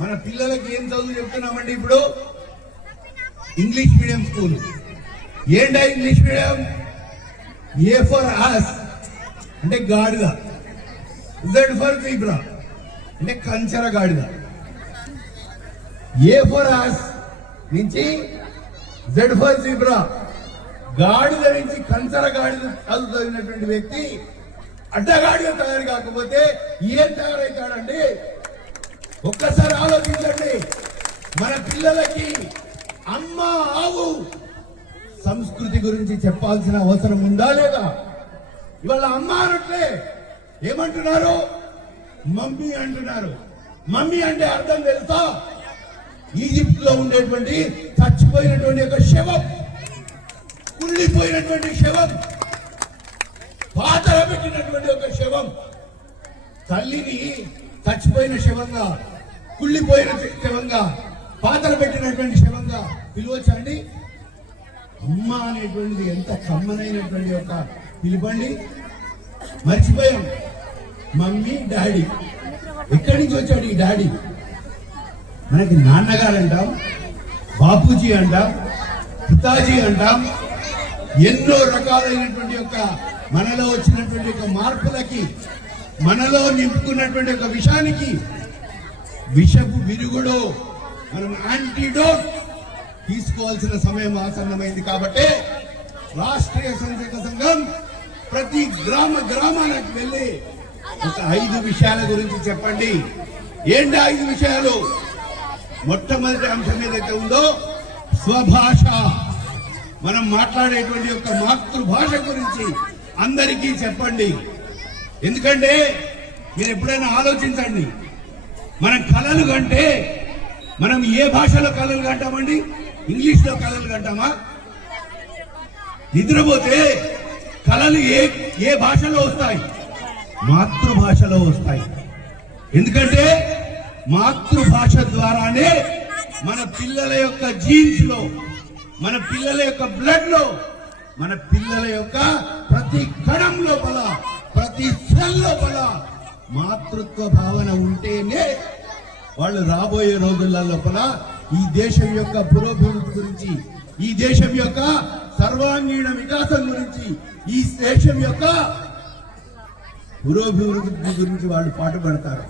మన పిల్లలకి ఏం చదువు చెప్తున్నామండి ఇప్పుడు? English medium school. ఏంటా ఇంగ్లీష్ మీడియం? ఏ ఫర్ ఆస్ అంటే గాడిద, జెడ్ ఫర్ జీబ్రా అంటే కంచర గాడిద. ఏ ఫర్ ఆస్ నుంచి జెడ్ ఫర్ జీబ్రా, గాడిద నుంచి కంచర గాడిద చదువుతున్నటువంటి వ్యక్తి అడ్డగాడిగా తయారు కాకపోతే ఏం తయారవుతాడండి? ఒక్కసారి ఆలోచించండి. మన పిల్లలకి అమ్మ ఆవు సంస్కృతి గురించి చెప్పాల్సిన అవసరం ఉందా లేదా? ఇవాళ అమ్మ అనట్లే, ఏమంటున్నారు? మమ్మీ అంటున్నారు. మమ్మీ అంటే అర్థం తెలుసా? ఈజిప్ట్ లో ఉండేటువంటి చచ్చిపోయినటువంటి ఒక శవం, కుళ్ళిపోయినటువంటి శవం, పాతర పెట్టినటువంటి ఒక శవం, తల్లిని చచ్చిపోయిన శవంగా, కుళ్ళిపోయిన శవంగా, పాతర పెట్టినటువంటి శవంగా పిలువచ్చండి? అమ్మ అనేటువంటిది ఎంత కమ్మనైనటువంటి ఒక పిలుపండి. మర్చిపోయాం. మమ్మీ డాడీ, ఎక్కడి నుంచి వచ్చాడు ఈ డాడీ? మనకి నాన్నగారు అంటాం, బాపూజీ అంటాం, పితాజీ అంటాం. ఎన్నో రకాలైనటువంటి యొక్క మనలో వచ్చినటువంటి ఒక మార్పులకి, మనలో నింపుకున్నటువంటి ఒక విషానికి విషపు విరుగుడు మనం యాంటీడోట్ తీసుకోవాల్సిన సమయం ఆసన్నమైంది. కాబట్టి రాష్ట్రీయ సంక్షేమ సంఘం ప్రతి గ్రామాలకు వెళ్ళి ఒక 5 విషయాల గురించి చెప్పండి. ఏంటి 5 విషయాలు? మొట్టమొదటి అంశం ఏదైతే ఉందో స్వభాష, మనం మాట్లాడేటువంటి యొక్క మాతృభాష గురించి అందరికీ చెప్పండి. ఎందుకంటే మీరు ఎప్పుడైనా ఆలోచించండి, మన కళలు కంటే మనం ఏ భాషలో కళలు కంటామండి? ఇంగ్లీష్ లో కళలు కంటామా? నిద్రపోతే కళలు ఏ భాషలో వస్తాయి? మాతృభాషలో వస్తాయి. ఎందుకంటే మాతృభాష ద్వారానే మన పిల్లల యొక్క జీన్స్ లో, మన పిల్లల యొక్క బ్లడ్ లో, మన పిల్లల యొక్క ప్రతి కణం లోపల, ప్రతి సెల్ లోపల మాతృత్వ భావన ఉంటేనే వాళ్ళు రాబోయే రోజుల లోపల ఈ దేశం యొక్క పురోభివృద్ధి గురించి, ఈ దేశం యొక్క సర్వాంగీణ వికాసం గురించి, ఈ దేశం యొక్క పురోభివృద్ధి గురించి వాళ్ళు పాటుపడతారు.